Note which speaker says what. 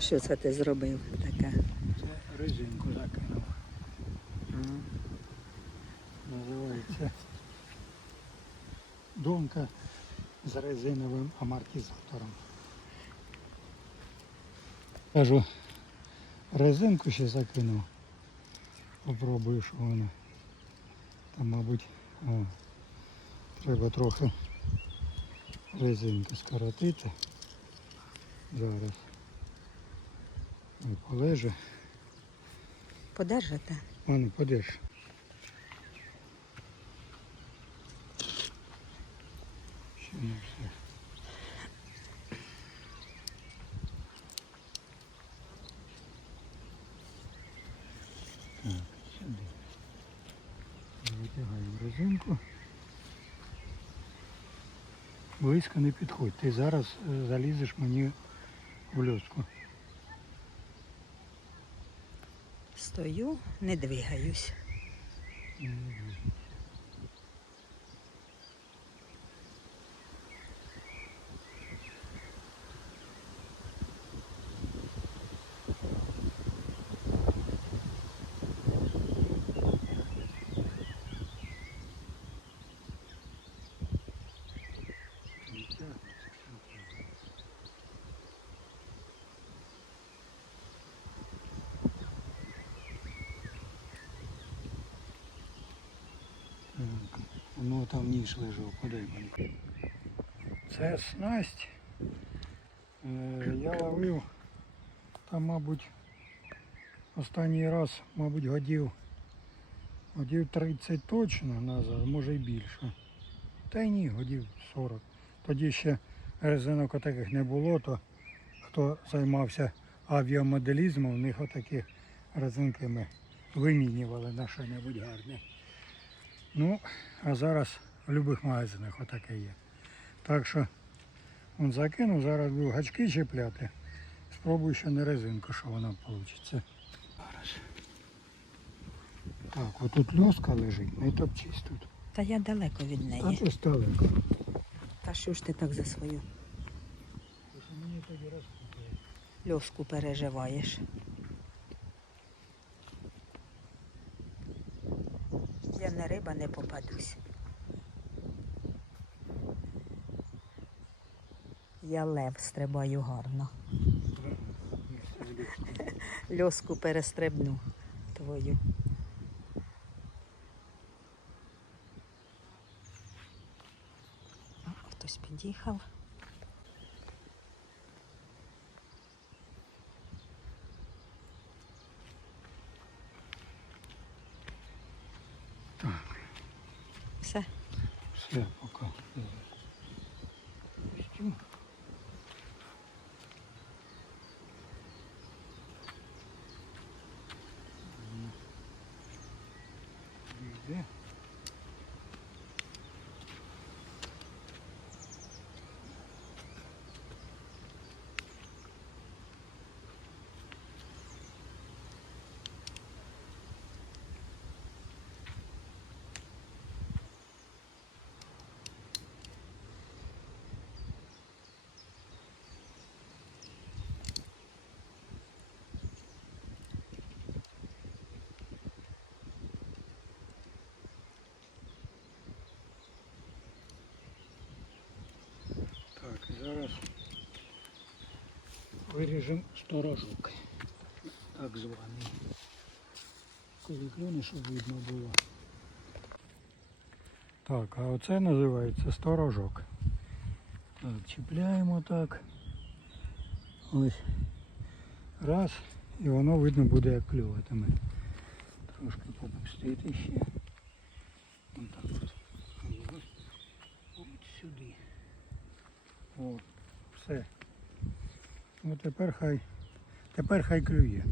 Speaker 1: що це ти зробив таке?
Speaker 2: Це резинку закинув. Називається донка з резиновим амортизатором. Кажу, резинку ще закинув. Попробую, що воно. Там, мабуть, о, треба трохи резинку скоротити. Зараз. Ой, полеже.
Speaker 1: Подержите?
Speaker 2: А ну, подиш. Ще не все. Так, сюди. Витягаю резинку. Близько не підходь. Ти зараз е, залізеш мені в льоску.
Speaker 1: Стою, не двигаюсь.
Speaker 2: Так, Ну там ніж лежав, подай мені. Це снасть. Е, Я ловив там, мабуть, останній раз, мабуть, годів, годів 30 точно назад, може й більше. Та й ні, годів 40. Тоді ще резинок таких не було, то хто займався авіамоделізмом, у них отакі резинки ми вимінювали на що-небудь гарне. Ну, а зараз в будь-яких магазинах отаке є. Так що он закинув, зараз буду гачки чіпляти. Спробую ще не резинку, що вона вийде. Так, отут льоска лежить, не топчись тут.
Speaker 1: Та я далеко від неї.
Speaker 2: ти далеко.
Speaker 1: Та що ж ти так за свою льоску переживаєш? Я на риба не попадусь. Я лев стрибаю гарно. Льоску перестрибну твою. Хтось під'їхав. Все.
Speaker 2: Все, пока. зараз виріжемо сторожок. Так званий. Коли клюне, щоб видно було. Так, а оце називається сторожок. Так, чіпляємо так. Ось. Раз. І воно видно буде, як клюватиме. Трошки попустити ще. Отак от. О, все. Ну тепер хай, тепер хай клює.